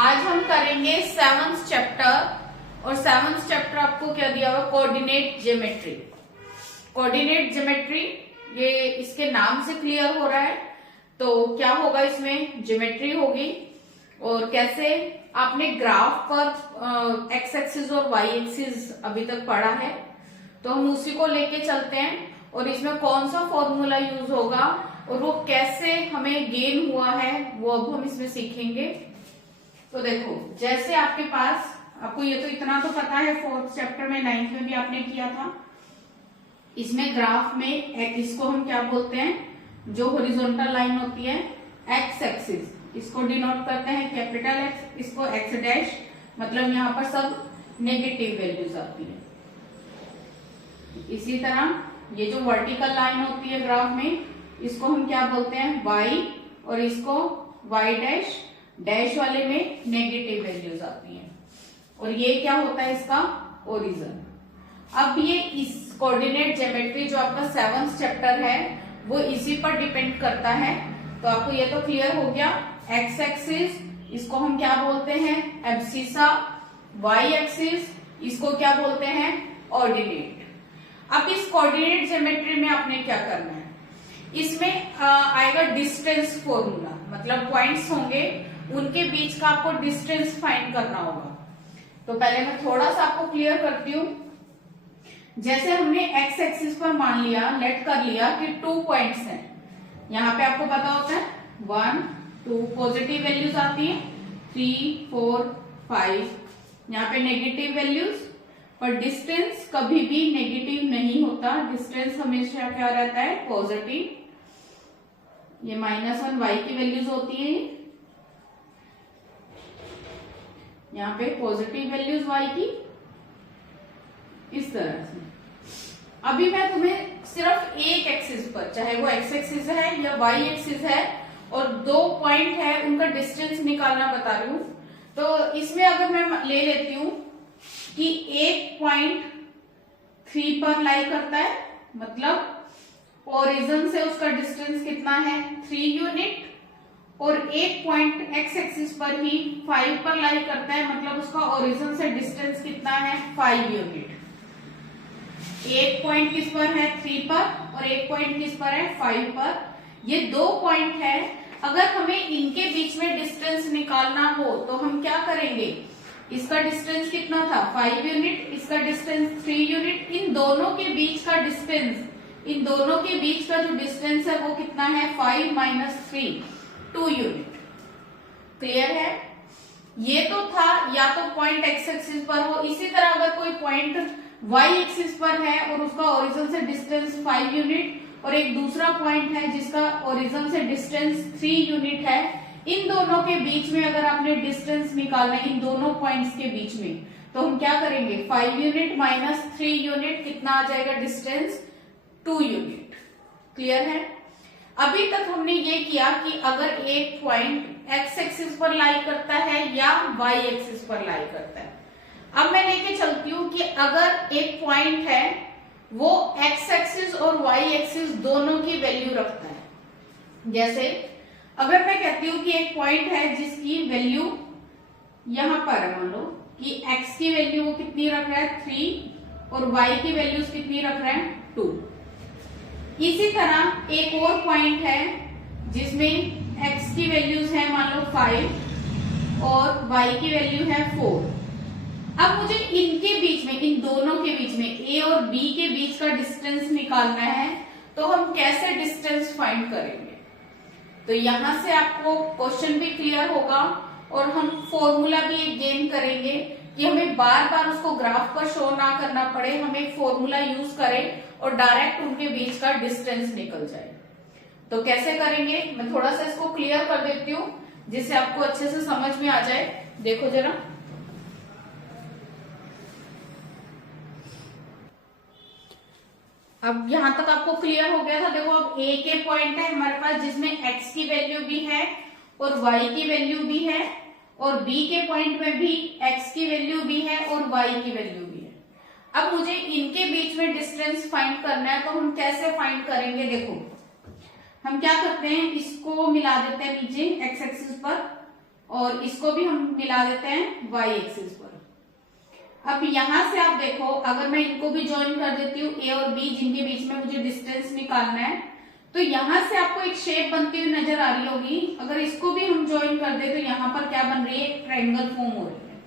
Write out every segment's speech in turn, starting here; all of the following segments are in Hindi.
आज हम करेंगे 7th चैप्टर। और 7th चैप्टर आपको क्या दिया हुआ? Coordinate geometry. कोऑर्डिनेट ज्योमेट्री ये इसके नाम से क्लियर हो रहा है। तो क्या होगा इसमें? ज्योमेट्री होगी। और कैसे? आपने ग्राफ पर एक्स एक्सिस और वाई एक्सिस अभी तक पढ़ा है, तो हम उसी को लेके चलते हैं। और इसमें कौन सा फॉर्मूला यूज होगा और वो कैसे हमें गेन हुआ है वो अब हम इसमें सीखेंगे। तो देखो, जैसे आपके पास, आपको ये तो इतना तो पता है, 4th चैप्टर में 9th में भी आपने किया था। इसमें ग्राफ में इसको हम क्या बोलते हैं? जो हॉरिजॉन्टल लाइन होती है एक्स एक्सिस, इसको डिनोट करते हैं कैपिटल एक्स, इसको एक्स डैश, मतलब यहाँ पर सब नेगेटिव वैल्यूज आती है। इसी तरह ये जो वर्टिकल लाइन होती है ग्राफ में, इसको हम क्या बोलते हैं? वाई, और इसको वाई डैश, डैश वाले में नेगेटिव वैल्यूज आती हैं। और ये क्या होता है? इसका ओरिजिन। अब ये इस कोऑर्डिनेट ज्योमेट्री जो आपका 7th चैप्टर है वो इसी पर डिपेंड करता है। तो आपको ये तो क्लियर हो गया। एक्स एक्सिस इसको हम क्या बोलते हैं? एब्सिसा। वाई एक्सिस इसको क्या बोलते हैं? ऑर्डिनेट। अब इस कोऑर्डिनेट ज्योमेट्री में आपने क्या करना है? इसमें आएगा डिस्टेंस फॉर्मूला, मतलब पॉइंट्स होंगे, उनके बीच का आपको डिस्टेंस फाइंड करना होगा। तो पहले मैं थोड़ा सा आपको क्लियर करती हूँ। जैसे हमने एक्स एक्सिस पर मान लिया, लेट कर लिया कि 2 पॉइंट्स हैं। यहाँ पे आपको पता होता है 1 2 पॉजिटिव वैल्यूज आती है, 3 4 5 यहाँ पे नेगेटिव वैल्यूज। पर डिस्टेंस कभी भी नेगेटिव नहीं होता, डिस्टेंस हमेशा क्या रहता है? पॉजिटिव। ये -1 वाई की वैल्यूज होती है, यहाँ पे पॉजिटिव वैल्यूज वाई की, इस तरह से। अभी मैं तुम्हें सिर्फ एक एक्सिस पर, चाहे वो एक्स एक्सिस है या वाई एक्सिस है, और 2 पॉइंट है, उनका डिस्टेंस निकालना बता रही हूं। तो इसमें अगर मैं ले लेती हूं कि एक पॉइंट 3 पर लाई करता है, मतलब ओरिजिन से उसका डिस्टेंस कितना है? 3 यूनिट। और एक पॉइंट एक्स एक्सिस पर ही 5 पर लाई करता है, मतलब उसका ओरिजिन से डिस्टेंस कितना है? 5 यूनिट। एक पॉइंट किस पर है? 3 पर, और एक पॉइंट किस पर है? 5 पर। ये 2 पॉइंट है। अगर हमें इनके बीच में डिस्टेंस निकालना हो तो हम क्या करेंगे? इसका डिस्टेंस कितना था? 5 यूनिट, इसका डिस्टेंस 3 यूनिट। इन दोनों के बीच का डिस्टेंस, इन दोनों के बीच का जो डिस्टेंस है वो कितना है? 5 - 3 2 यूनिट। क्लियर है? ये तो था या तो पॉइंट एक्स एक्सिस पर हो। इसी तरह अगर कोई पॉइंट वाई एक्सिस पर है और उसका ओरिजिन से डिस्टेंस 5 यूनिट, और एक दूसरा पॉइंट है जिसका ओरिजिन से डिस्टेंस 3 यूनिट है, इन दोनों के बीच में अगर आपने डिस्टेंस निकालना है, इन दोनों पॉइंट्स के बीच में, तो हम क्या करेंगे? 5 यूनिट - 3 यूनिट, कितना आ जाएगा डिस्टेंस? 2 यूनिट। क्लियर है? अभी तक हमने ये किया कि अगर एक पॉइंट एक्स एक्सिस पर लाई करता है या वाई एक्सिस पर लाई करता है। अब मैं लेके चलती हूँ कि अगर एक पॉइंट है वो एक्स एक्सिस और वाई एक्सिस दोनों की वैल्यू रखता है। जैसे अगर मैं कहती हूँ कि एक पॉइंट है जिसकी वैल्यू यहां पर है, मान लो कि x की वैल्यू वो कितनी रख रहा है? 3, और y की वैल्यूज कितनी रख रहा है? 2। इसी तरह एक और पॉइंट है जिसमें x की वैल्यूज है मान लो 5 और y की वैल्यू है 4। अब मुझे इनके बीच में, इन दोनों के बीच में, a और b के बीच का डिस्टेंस निकालना है। तो हम कैसे डिस्टेंस फाइंड करेंगे? तो यहां से आपको क्वेश्चन भी क्लियर होगा और हम फॉर्मूला भी एक गेन करेंगे कि हमें बार बार उसको ग्राफ पर शो ना करना पड़े, हम एक फॉर्मूला यूज करें और डायरेक्ट उनके बीच का डिस्टेंस निकल जाए। तो कैसे करेंगे? मैं थोड़ा सा इसको क्लियर कर देती हूँ जिससे आपको अच्छे से समझ में आ जाए। देखो जरा, अब यहां तक आपको क्लियर हो गया था। देखो, अब ए के पॉइंट है हमारे पास जिसमें एक्स की वैल्यू भी है और वाई की वैल्यू भी है, और बी के पॉइंट में भी एक्स की वैल्यू भी है और वाई की वैल्यू भी है। अब मुझे इनके बीच में डिस्टेंस फाइंड करना है, तो हम कैसे फाइंड करेंगे? देखो, हम क्या करते हैं, इसको मिला देते हैं नीचे एक्स एक्सिस पर, और इसको भी हम मिला देते हैं y एक्सिस पर। अब यहां से आप देखो, अगर मैं इनको भी ज्वाइन कर देती हूँ a और b, जिनके बीच में मुझे डिस्टेंस निकालना है, तो यहां से आपको एक शेप बनती हुई नजर आ रही होगी। अगर इसको भी हम ज्वाइन कर दे तो यहाँ पर क्या बन रही है, एक ट्रायंगल फॉर्म हो रही है।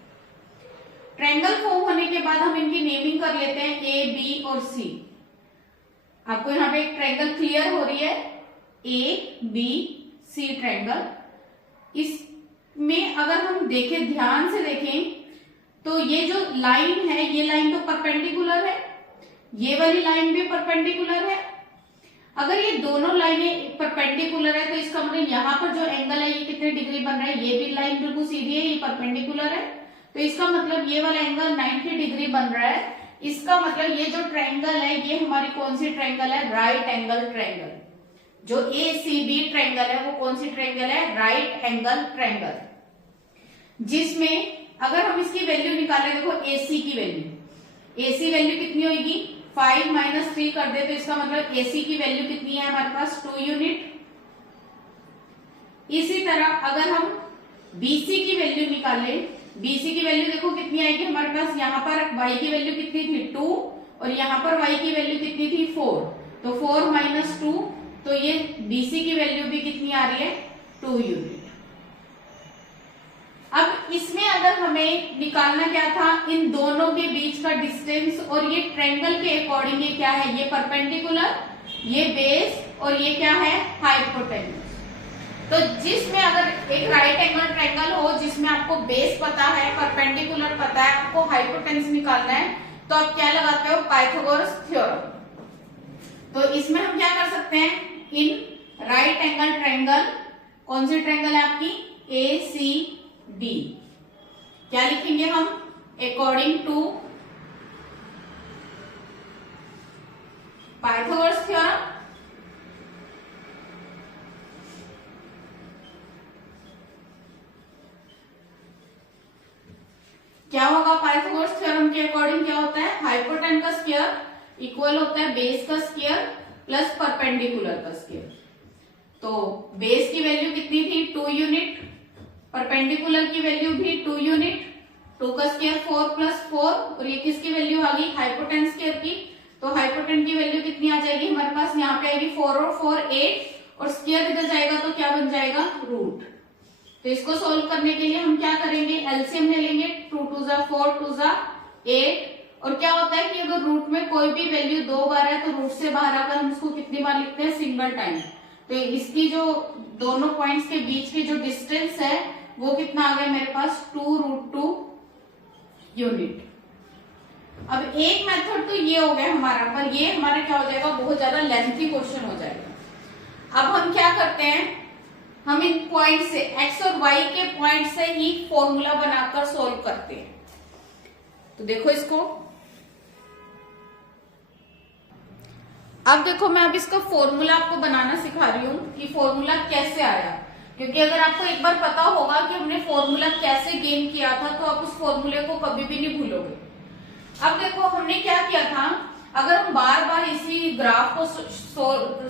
ट्रायंगल फॉर्म होने के बाद हम इनकी नेमिंग कर लेते हैं ए, बी और सी। आपको यहाँ पे एक ट्रायंगल क्लियर हो रही है, ए बी सी ट्रायंगल। इसमें अगर हम देखें, ध्यान से देखें, तो ये जो लाइन है, ये लाइन तो परपेंडिकुलर है, ये वाली लाइन भी परपेंडिकुलर है। अगर ये दोनों लाइनें परपेंडिकुलर है तो इसका मतलब यहाँ पर जो एंगल है ये कितने डिग्री बन रहा है, ये भी लाइन बिल्कुल सीधी है, ये परपेंडिकुलर है, तो इसका मतलब ये वाला एंगल 90 डिग्री बन रहा है। इसका मतलब ये जो ट्रायंगल है ये हमारी कौन सी ट्रायंगल है, राइट एंगल ट्रायंगल। जो ACB ट्रायंगल है वो कौन सी ट्रायंगल है, राइट एंगल ट्रायंगल, जिसमें अगर हम इसकी वैल्यू निकालें, देखो AC की वैल्यू कितनी होगी, 5 - 3 कर दे तो इसका मतलब AC की वैल्यू कितनी है हमारे पास, 2 यूनिट। इसी तरह अगर हम BC की वैल्यू निकालें, BC की वैल्यू देखो कितनी आएगी हमारे पास, यहाँ पर y की वैल्यू कितनी थी, 2, और यहाँ पर y की वैल्यू कितनी थी, 4, तो 4 - 2, तो ये BC की वैल्यू भी कितनी आ रही है, 2 यूनिट। अब इसमें अगर हमें निकालना क्या था, इन दोनों के बीच का डिस्टेंस, और ये ट्रायंगल के अकॉर्डिंग ये क्या है, ये परपेंडिकुलर, ये बेस, और ये क्या है, हाइपोटेन्यूज। तो जिसमें अगर एक राइट एंगल ट्रायंगल हो जिसमें आपको बेस पता है, परपेंडिकुलर पता है, आपको हाइपोटेन्यूज निकालना है, तो आप क्या लगाते हो, पाइथागोरस थ्योरम। तो इसमें हम क्या कर सकते हैं, इन राइट एंगल ट्रायंगल, कौन सी ट्रायंगल है आपकी, ACB, क्या लिखेंगे हम, अकॉर्डिंग टू पाइथागोरस थ्योरम, क्या होगा, पाइथागोरस थ्योरम के अकॉर्डिंग क्या होता है, हाइपोटेन्यूज का स्क्वायर इक्वल होता है बेस का स्क्वायर प्लस परपेंडिकुलर का स्क्वायर। तो बेस की वैल्यू कितनी थी, 2 यूनिट, परपेंडिकुलर की वैल्यू भी 2 यूनिट, 2 का स्क्वायर 4 + 4, और ये किसकी वैल्यू आ गई, हाइपोटेन्यूज स्क्वायर की। तो हाइपोटेन्यूज की वैल्यू कितनी आ जाएगी हमारे पास, यहाँ पे आएगी 4 और 4 8, और स्क्वायर इधर जाएगा तो क्या बन जाएगा, रूट। तो इसको सोल्व करने के लिए हम क्या करेंगे, एलसीएम ले लेंगे, 2 × 2 = 4, 2 × 8, और क्या होता है कि अगर रूट में कोई भी वैल्यू 2 बार है तो रूट से बाहर आकर हम इसको कितनी बार लिखते हैं, सिंगल टाइम। तो इसकी जो दोनों पॉइंट्स के बीच की जो डिस्टेंस है वो कितना आ गया मेरे पास, 2√2 यूनिट। अब एक मेथड तो ये हो गया हमारा, पर ये हमारा क्या हो जाएगा, बहुत ज्यादा लेंथी क्वेश्चन हो जाएगा। अब हम क्या करते हैं, हम इन पॉइंट से, एक्स और वाई के पॉइंट से ही फॉर्मूला बनाकर सोल्व करते हैं। तो देखो इसको, अब देखो मैं अब इसका फॉर्मूला आपको बनाना सिखा रही हूँ कि फॉर्मूला कैसे आया, क्योंकि अगर आपको एक बार पता होगा कि हमने फॉर्मूला कैसे गेन किया था तो आप उस फॉर्मूले को कभी भी नहीं भूलोगे। अब देखो हमने क्या किया था, अगर हम बार बार इसी ग्राफ को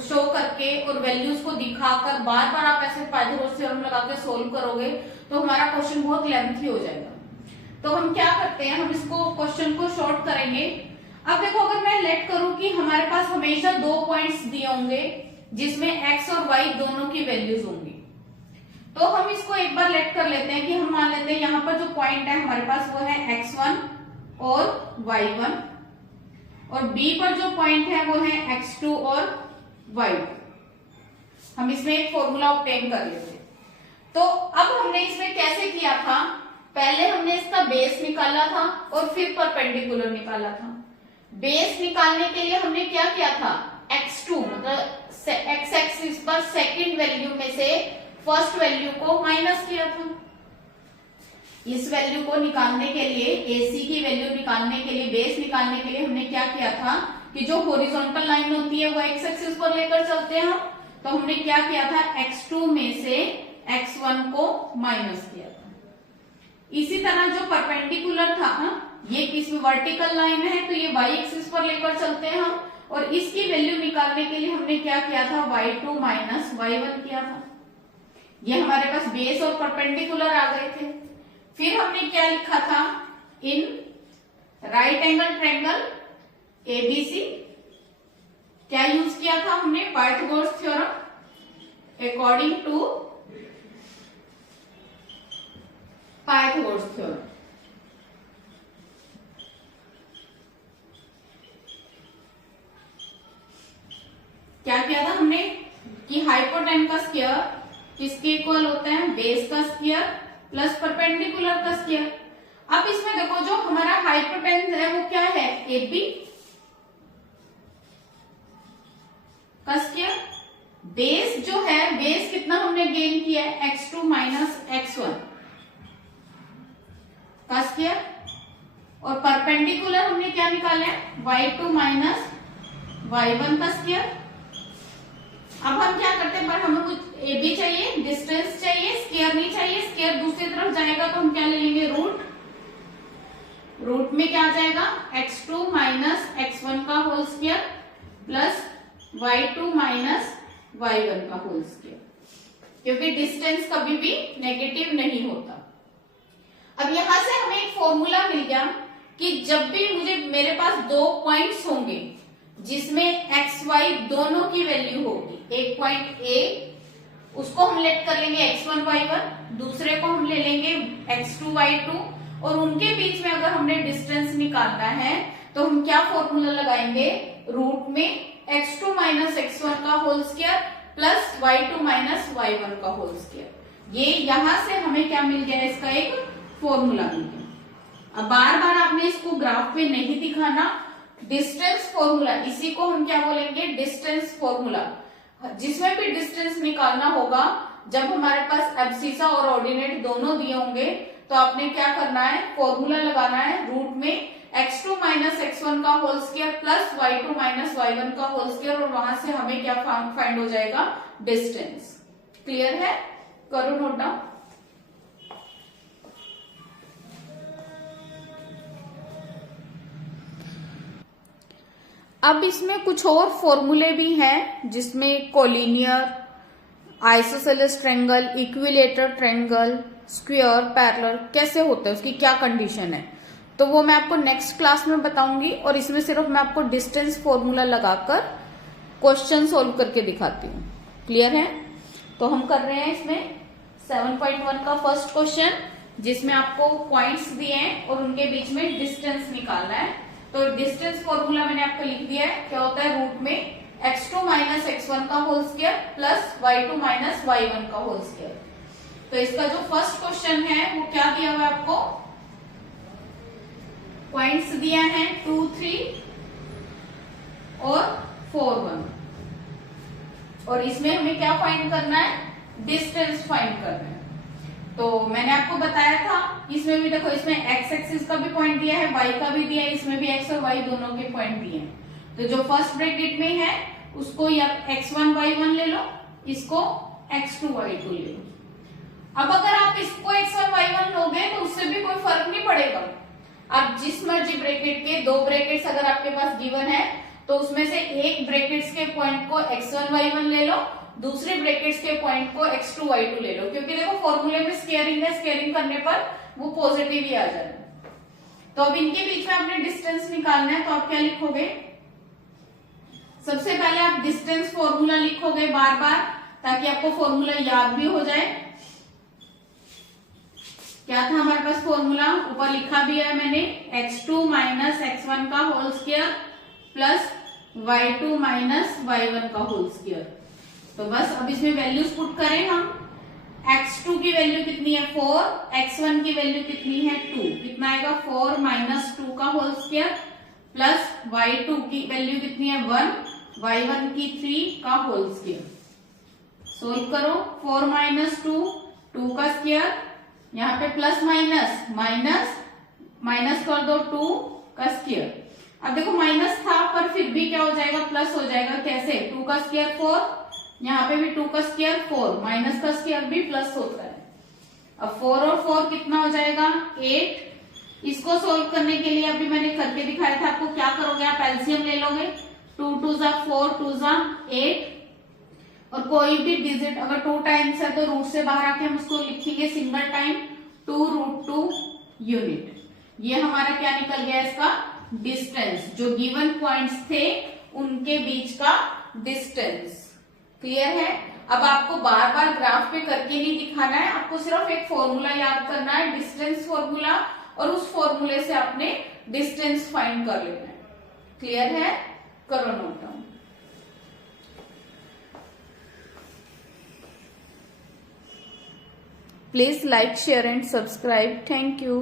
शो करके और वैल्यूज को दिखाकर बार बार आप ऐसे पाइथागोरस थ्योरम लगा के सोल्व करोगे तो हमारा क्वेश्चन बहुत लेंथी हो जाएगा। तो हम क्या करते हैं, हम इसको क्वेश्चन को शॉर्ट करेंगे। अब देखो अगर मैं लेट करूं कि हमारे पास हमेशा 2 पॉइंट्स दिए होंगे जिसमें x और y दोनों की वैल्यूज होंगी, तो हम इसको एक बार लेट कर लेते हैं कि हम मान लेते हैं यहाँ पर जो पॉइंट है हमारे पास वो है x1 और y1, और b पर जो पॉइंट है वो है x2 और y2। हम इसमें एक फॉर्मूला ऑब्टेन कर लेते हैं। तो अब हमने इसमें कैसे किया था, पहले हमने इसका बेस निकाला था और फिर परपेंडिकुलर निकाला था। बेस निकालने के लिए हमने क्या किया था, x2 मतलब x एक्सिस पर सेकंड वैल्यू में से फर्स्ट वैल्यू को माइनस किया था। इस वैल्यू को निकालने के लिए, AC की वैल्यू निकालने के लिए, बेस निकालने के लिए हमने क्या किया था कि जो हॉरिजॉन्टल लाइन होती है वो x एक्सिस पर लेकर चलते हैं हम, तो हमने क्या किया था, x2 में से x1 को माइनस किया था। इसी तरह जो परपेंडिकुलर था, ये किस वर्टिकल लाइन है तो ये y एक्सिस पर लेकर चलते हैं हम, और इसकी वैल्यू निकालने के लिए हमने क्या किया था, y2 - y1 किया था। ये हमारे पास बेस और परपेंडिकुलर आ गए थे। फिर हमने क्या लिखा था, इन राइट एंगल ट्रायंगल एबीसी क्या यूज किया था हमने, Pythagoras theorem according to Pythagoras theorem. क्या किया था हमने कि हाइपोटेनस का स्क्वायर किसके इक्वल होता है, बेस का स्क्वायर प्लस परपेंडिकुलर का स्क्वायर। अब इसमें देखो जो हमारा हाइपोटेनस है वो क्या है, एबी का स्क्वायर, बेस जो है, बेस कितना हमने गेन किया है, x2 माइनस x1 का स्क्वायर, और परपेंडिकुलर हमने क्या निकाला है, y2 माइनस y1 का स्क्वायर। अब हम क्या करते हैं, पर हमें कुछ ए बी चाहिए, डिस्टेंस चाहिए, स्क्वायर नहीं चाहिए, स्क्वायर दूसरी तरफ जाएगा तो हम क्या ले लेंगे, रूट। रूट में क्या आ जाएगा, x2 माइनस x1 का whole square plus y2 minus y1 का होल स्क्वायर, क्योंकि डिस्टेंस कभी भी नेगेटिव नहीं होता। अब यहां से हमें एक फॉर्मूला मिल गया कि जब भी मेरे पास दो पॉइंट्स होंगे जिसमें x y दोनों की वैल्यू होगी, एक पॉइंट ए उसको हम लेट कर लेंगे x1 y1, दूसरे को हम ले लेंगे x2 y2, और उनके बीच में अगर हमने डिस्टेंस निकालना है तो हम क्या फॉर्मूला लगाएंगे, रूट में x2 माइनस x1 का whole square plus y2 minus y1 का होल स्क्वायर। ये यहां से हमें क्या मिल गया, इसका एक फॉर्मूला मिल गया। अब बार बार आपने इसको ग्राफ पे नहीं दिखाना, डिस्टेंस फॉर्मूला, इसी को हम क्या बोलेंगे, डिस्टेंस फॉर्मूला। जिसमें भी डिस्टेंस निकालना होगा, जब हमारे पास एब्सिसा और ऑर्डिनेट दोनों दिए होंगे तो आपने क्या करना है, फॉर्मूला लगाना है, रूट में x2 माइनस x1 का whole square plus y2 minus y1 का होल स्क्वायर, और वहां से हमें क्या फाइंड हो जाएगा, डिस्टेंस। क्लियर है, करो नोट डाउन। अब इसमें कुछ और फॉर्मूले भी हैं, जिसमें collinear, isosceles triangle, equilateral triangle, square, parallel कैसे होता है, उसकी क्या कंडीशन है, तो वो मैं आपको नेक्स्ट क्लास में बताऊंगी। और इसमें सिर्फ मैं आपको डिस्टेंस फॉर्मूला लगाकर क्वेश्चन सोल्व करके दिखाती हूँ। क्लियर है, तो हम कर रहे हैं इसमें 7.1 का फर्स्ट क्वेश्चन, जिसमें आपको पॉइंट्स दिए हैं और उनके बीच में डिस्टेंस निकालना है। तो डिस्टेंस फॉर्मूला मैंने आपको लिख दिया है, क्या होता है, रूट में x2 माइनस x1 का whole square plus y2 minus y1 का होल स्क्वायर। तो इसका जो फर्स्ट क्वेश्चन है वो क्या दिया हुआ है, आपको पॉइंट्स दिया है 2, 3 और 4, 1, और इसमें हमें क्या फाइंड करना है, डिस्टेंस फाइंड करना है। तो मैंने आपको बताया था, इसमें भी देखो, इसमें x एक्सिस का भी पॉइंट दिया है, y का भी दिया है, इसमें भी x और y दोनों के पॉइंट दिए हैं। तो जो फर्स्ट ब्रैकेट में है उसको या x1 y1 ले लो, इसको x2 y2 ले लो। अब अगर आप इसको x1 y1 लोगे तो उससे भी कोई फर्क नहीं पड़ेगा। आप जिस मर्जी ब्रैकेट के दो ब्रैकेट्स अगर आपके पास गिवन है तो उसमें से एक ब्रैकेट्स के पॉइंट को x1 y1 ले लो, दूसरे ब्रैकेट्स के पॉइंट को x2 y2 ले लो, क्योंकि देखो फॉर्मूले में स्क्वायरिंग है, स्क्वायरिंग करने पर वो पॉजिटिव ही आ जाएगा। तो अब इनके बीच में आपने डिस्टेंस निकालना है, तो आप क्या लिखोगे, सबसे पहले आप डिस्टेंस फॉर्मूला लिखोगे बार बार, ताकि आपको फॉर्मूला याद भी हो जाए। क्या था हमारे पास फॉर्मूला, ऊपर लिखा भी है मैंने, x2 माइनस x1 का whole square plus y2 minus y1 का होल स्क्वायर। तो बस अब इसमें वैल्यूज पुट करें हम, x2 की वैल्यू कितनी है 4, x1 की वैल्यू कितनी है 2, कितना आएगा 4 माइनस 2 का होल स्क्वायर प्लस y2 की वैल्यू कितनी है 1, y1 की 3 का होल स्क्वायर। सोल्व करो, 4 माइनस 2, 2 का स्क्वायर, यहाँ पे प्लस माइनस, माइनस माइनस कर दो 2 का स्क्वायर। अब देखो माइनस था पर फिर भी क्या हो जाएगा, प्लस हो जाएगा। कैसे, 2 का स्क्वायर 4, यहाँ पे भी 2 का स्क्वायर 4, माइनस का स्क्वायर भी प्लस होता है। अब 4 और 4 कितना हो जाएगा 8। इसको सोल्व करने के लिए अभी मैंने करके दिखाया था आपको, क्या करोगे आप एलसीएम ले लोगे, 2 2 जा 4, 2 जा 8, और कोई भी डिजिट अगर 2 टाइम्स है तो रूट से बाहर आके हम उसको लिखेंगे सिंगल टाइम 2√2 यूनिट। ये हमारा क्या निकल गया इसका डिस्टेंस, जो गिवन पॉइंट्स थे उनके बीच का डिस्टेंस। क्लियर है? अब आपको बार बार ग्राफ पे करके नहीं दिखाना है, आपको सिर्फ एक फॉर्मूला याद करना है, डिस्टेंस फॉर्मूला, और उस फॉर्मूले से आपने डिस्टेंस फाइंड कर लेना है। क्लियर है? करो note down. Please like, share and subscribe. Thank you.